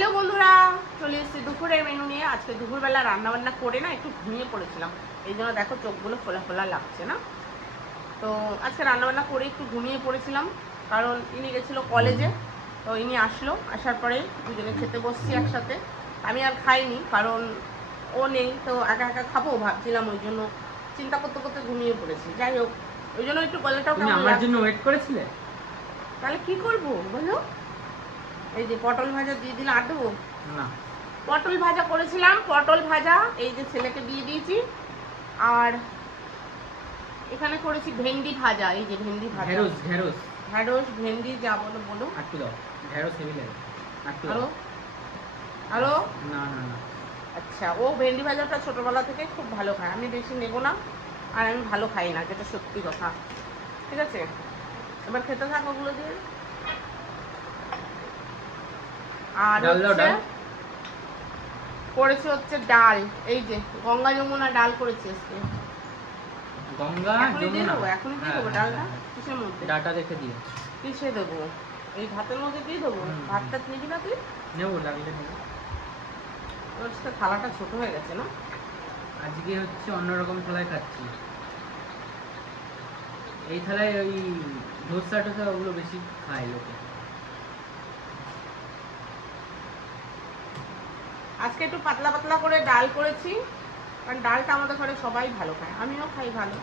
Hello বন্ধুরা, চলে এসেছি দুপুরের মেনু নিয়ে। আজকে দুপুরবেলা রান্নাবান্না করে না একটু ঘুমিয়ে পড়েছিলাম, এই জন্য দেখো চোখগুলো ফোলা ফোলা লাগছে না। তো আজকে রান্নাবান্না করে একটু ঘুমিয়ে পড়েছিলাম, কারণ ইনি গেছিলো কলেজে। তো ইনি আসলো, আসার পরে দুজনে খেতে বসছি একসাথে। আমি আর খাইনি, কারণ ও নেই তো একা একা খাবো ভাবছিলাম, ওই জন্য চিন্তা করতে করতে ঘুমিয়ে পড়েছি। যাই হোক, ওই জন্য একটু গলাটাও তুমি আমার জন্য ওয়েট করেছিলে। তাহলে কি করবো বলো? এই যে পটল ভাজা দিয়ে দিলে আর দেবো না, পটল ভাজা করেছিলাম, পটল ভাজা এই যে ছেলেকে দিয়ে দিয়েছি। আর এখানে করেছি ভেন্ডি ভাজা, এই যে ভেন্ডি ভাজা, ঢেঁড়স ঢেঁড়স ঢেঁড়স ভেন্ডি যা বলো বলো। একটু দাও, ঢেঁড়স হেভি লাগে। একটু আরো দাও। আরো না না না, আচ্ছা, ও ভেন্ডি ভাজাটা ছোটবেলা থেকে খুব ভালো খায়, আমি বেশি নেবো না। আর আমি ভালো খাই না, যেটা সত্যি কথা। ঠিক আছে, এবার খেতে থাকো ওগুলো দিয়ে। আর ডাল দাও, হচ্ছে ডাল। করেছি হচ্ছে ডাল, এই যে গঙ্গা যমুনা ডাল করেছি আজকে। গঙ্গা এখনই দিয়ে যমুনা। দেবো, এখনই দিয়ে হ্যাঁ, দেবো হ্যাঁ, ডালটা। হ্যাঁ। কিসের মধ্যে? ডাটা দেখে দিও। কিসে দেবো? এই ভাতের মধ্যে দিয়ে দেবো? ভাতটা নিবি না তুই? নেবো, লাগলে নেবো। আজকে থালাটা ছোট হয়ে গেছে না? আজকে হচ্ছে অন্যরকম থালায় খাচ্ছি। এই থালায় ওই ধোসা টোসা ওগুলো বেশি খায় লোকে। আজকে একটু পাতলা পাতলা করে ডাল করেছি, কারণ ডালটা আমাদের ঘরে সবাই ভালো খায়, আমিও খাই ভালো,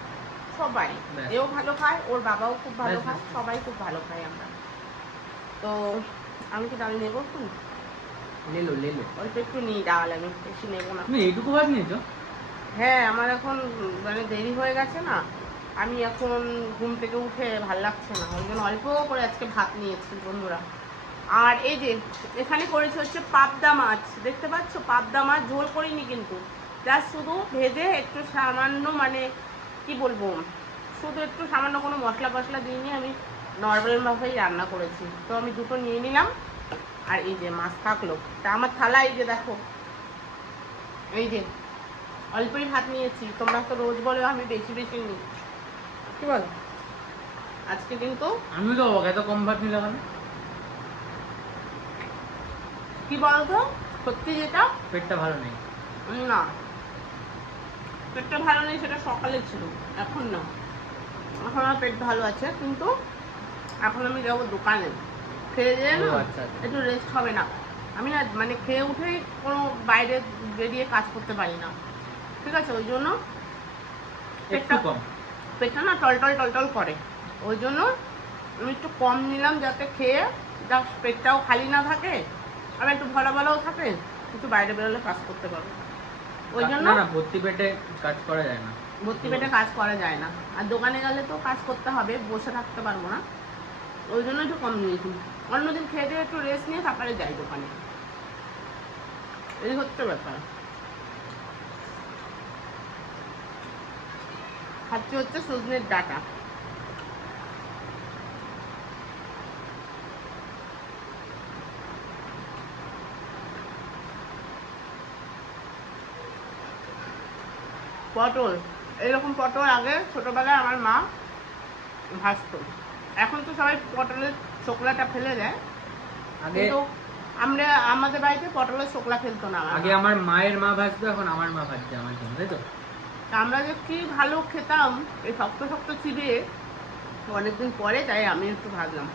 সবাই। ব্যাস। এও ভালো খায়, ওর বাবাও খুব ভালো ব্যাস, খায়, ব্যাস। সবাই খুব ভালো খাই আমরা। তো আমি কি ডাল নেবো একটু? লেলো লেলো। অল্প একটু নিই ডাল, আমি বেশি নেবো না। তুমি এইটুকু ভাত নিয়েছো? হ্যাঁ, আমার এখন মানে দেরি হয়ে গেছে না, আমি এখন ঘুম থেকে উঠে ভাল লাগছে না, ওই জন্য অল্প করে আজকে ভাত নিয়েছি বন্ধুরা। আর এই যে এখানে করেছি হচ্ছে পাবদা মাছ, দেখতে পাচ্ছ? পাবদা মাছ ঝোল করিনি কিন্তু, জাস্ট শুধু ভেজে একটু সামান্য, মানে কি বলবো, শুধু একটু সামান্য কোনো মশলা ফসলা দিইনি, আমি নর্মালভাবেই রান্না করেছি। তো আমি দুটো নিয়ে নিলাম, আর এই যে মাছ থাকলো। তা আমার থালা এই যে দেখো, এই যে অল্পই ভাত নিয়েছি। তোমরা তো রোজ বলো আমি বেশি বেশি নিই, কি বল? আজকে কিন্তু আমি তো এত কম ভাত নিলে কেন? কি বলতো, সত্যি যেটা, পেটটা ভালো নেই। না পেটটা ভালো নেই সেটা সকালে ছিল, এখন না। এখন আমার পেট ভালো আছে, কিন্তু এখন আমি যাবো দোকানে, খেয়ে দিয়ে ও না আচ্ছা আচ্ছা। একটু রেস্ট হবে না। আমি না মানে খেয়ে উঠেই কোনো বাইরে বেরিয়ে কাজ করতে পারি না, ঠিক আছে? ওই জন্য একটু পেটটা কম। পেটটা না টলটল টলটল করে, ওই জন্য আমি একটু কম নিলাম, যাতে খেয়ে জাস্ট পেটটাও খালি না থাকে, আর একটু ভরা ভরাও থাকে, একটু বাইরে বেরোলে কাজ করতে পারবো। ওই জন্য না না, ভর্তি পেটে কাজ করা যায় না। ভর্তি পেটে কাজ করা যায় না, আর দোকানে গেলে তো কাজ করতে হবে, বসে থাকতে পারবো না। ওই জন্য একটু কম নিয়েছি। অন্যদিন খেয়ে দিয়ে একটু রেস্ট নিয়ে তারপরে যাই দোকানে, এই হচ্ছে ব্যাপার। খাচ্ছি হচ্ছে সজনের ডাঁটা। পটল, এরকম পটল আগে ছোটবেলায় আমার মা ভাজতো। এখন তো সবাই পটলের ছোকলাটা ফেলে দেয়, আগে কিন্তু আমরা, আমাদের বাড়িতে পটলের ছোকলা ফেলতো না আমার আগে মা। আমার মায়ের মা ভাজতো, এখন আমার মা ভাজছে আমার জন্য, তাই তো? তা আমরা যে কি ভালো খেতাম এই শক্ত শক্ত চিবিয়ে, অনেকদিন পরে তাই আমি একটু ভাজলাম।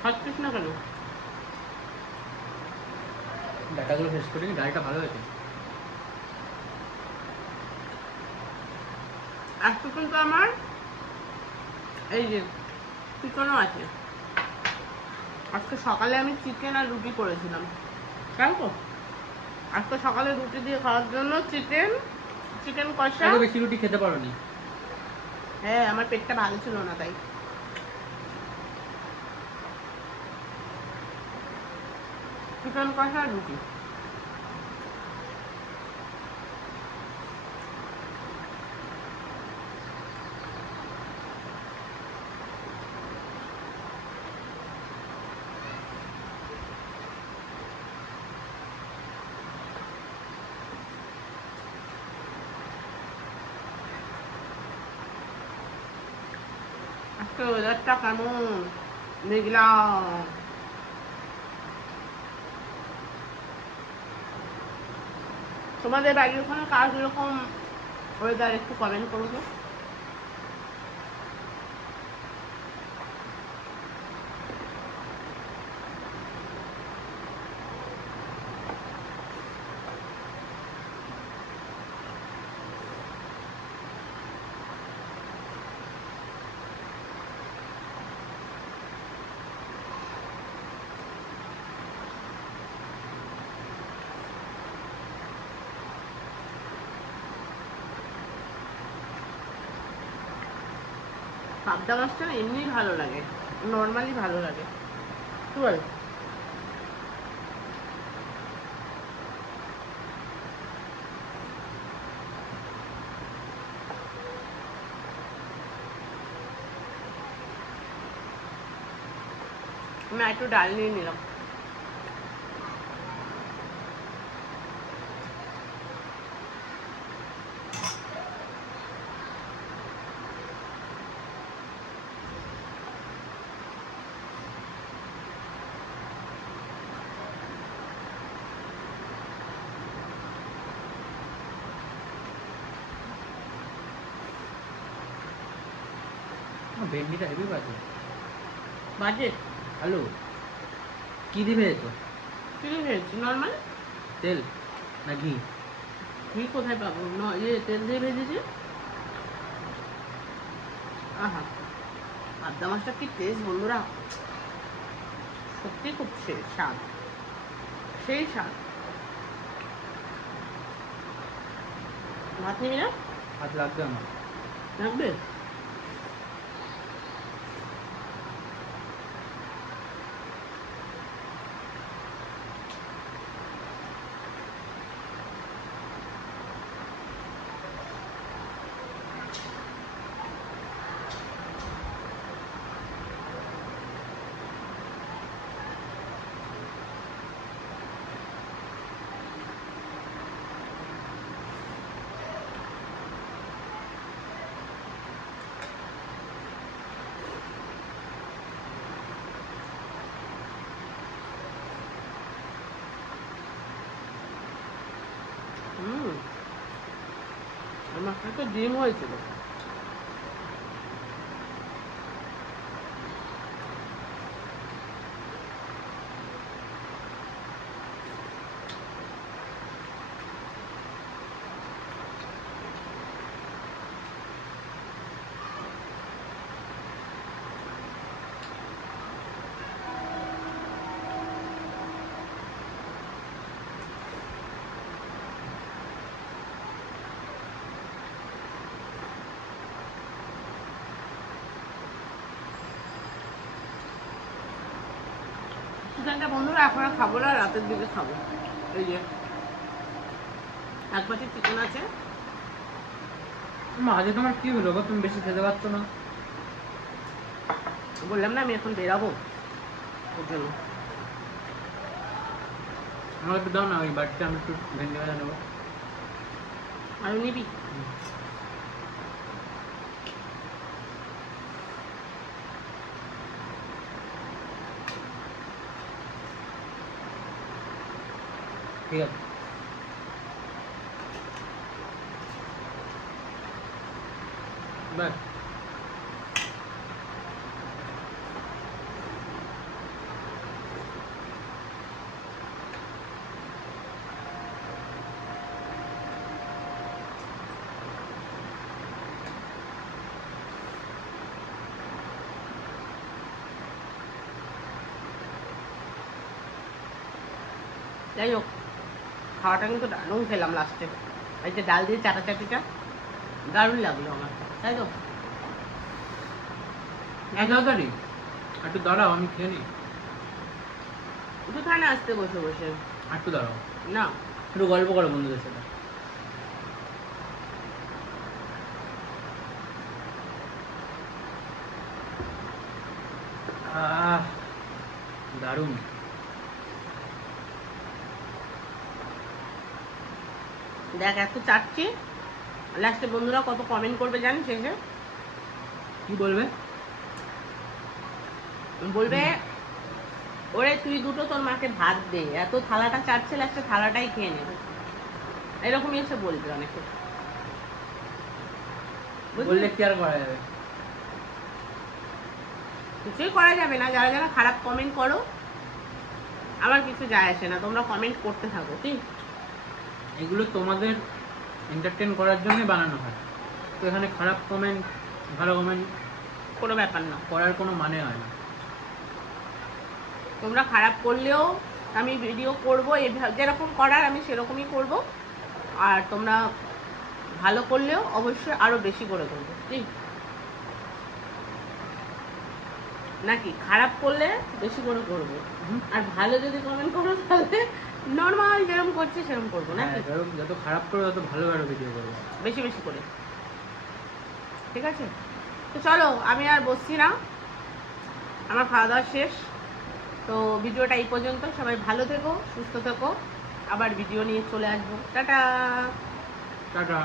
খাচ্ছিস না কেন? ডাটাগুলো শেষ করিনি, ডালটা ভালো হয়েছে। আজকে কিন্তু আমার এই যে চিকেনও আছে। আজকে সকালে আমি চিকেন আর রুটি করেছিলাম, তাই তো? আজকে সকালে রুটি দিয়ে খাওয়ার জন্য চিকেন, চিকেন কষা। এত বেশি রুটি খেতে পারো নি? হ্যাঁ, আমার পেটটা ভালো ছিল না তাই। চিকেন কষা আর রুটি। আজকে ওয়েদারটা কেমন মেঘলা। তোমাদের বাড়ির ওখানে কার কিরকম ওয়েদার একটু কমেন্ট করো তো। পাবদা মাছটা না এমনি ভালো লাগে, নর্মালি ভালো লাগে। কি বল? আমি একটু ডাল নিয়ে নিলাম। ভেন্ডিটা হেভি বাজে। বাজে? আলু কি দিয়ে ভেজেছো? কি দিয়ে ভেজেছি? নর্মাল তেল না ঘি? ঘি কোথায় পাবো? তেল দিয়ে ভেজেছি। আহা, পাবদা মাছটা কি টেস্ট বন্ধুরা, সত্যি খুব স্বাদ, সেই স্বাদ। ভাত নিবি না? হাত লাগবে আমার। লাগবে? হুম, আমার তো ডিম হয়েছিল। চিকেনটা বন্ধুরা এখন আর খাবো না, রাতের দিকে খাবো। এই যে এক বাটি চিকেন আছে। মাঝে তোমার কি হলো গো, তুমি বেশি খেতে পারছো না? বললাম না আমি এখন বেরাবো, ওর জন্য। আমার একটু দাও না, ওই বাটিতে আমি একটু ভেন্ডি ভাজা নেবো। আর নিবি? ঠিক আছে। বাস। যাই হোক, খাওয়াটা কিন্তু দারুণ খেলাম লাস্টে। এই যে ডাল দিয়ে চাটাচাটিটা দারুণ লাগলো আমার, তাই তো? এত তাড়াতাড়ি? একটু দাঁড়াও, আমি খেয়ে নিই। দুখানে আসতে বসে বসে। একটু দাঁড়াও, না, একটু গল্প করো বন্ধুদের সাথে। আহ, দারুণ। দেখ এত চাটছি, লাস্টে বন্ধুরা কত কমেন্ট করবে জানিস? এসে কি বলবে? বলবে ওরে তুই দুটো তোর মাকে ভাত দে, এত থালাটা চাটছে একটা থালাটাই খেয়ে নেবে, এরকমই এসে বলবে অনেকে। বুঝলি? বললে কি আর করা যাবে? কিছুই করা যাবে না। যারা যারা খারাপ কমেন্ট করো আমার কিছু যায় আসে না, তোমরা কমেন্ট করতে থাকো, ঠিক? এগুলো তোমাদের এন্টারটেন করার জন্য বানানো হয়, তো এখানে খারাপ কমেন্ট ভালো কমেন্ট কোনো ব্যাপার না। করার কোনো মানে হয় না। তোমরা খারাপ করলেও আমি ভিডিও করবো, যেরকম করার আমি সেরকমই করব। আর তোমরা ভালো করলেও অবশ্যই আরো বেশি করে করবো, ঠিক? নাকি খারাপ করলে বেশি করে করবো, আর ভালো যদি কমেন্ট করো তাহলে নর্মাল যেরকম করছি সেরকম করবো, নাকি? হ্যাঁ, যত খারাপ করো তত ভালো ভালো ভিডিও করবো। বেশি বেশি করে, ঠিক আছে? তো চলো, আমি আর বসছি না, আমার খাওয়া দাওয়া শেষ। তো ভিডিওটা এই পর্যন্ত। সবাই ভালো থেকো, সুস্থ থেকো, আবার ভিডিও নিয়ে চলে আসবো। টাটা। টাটা।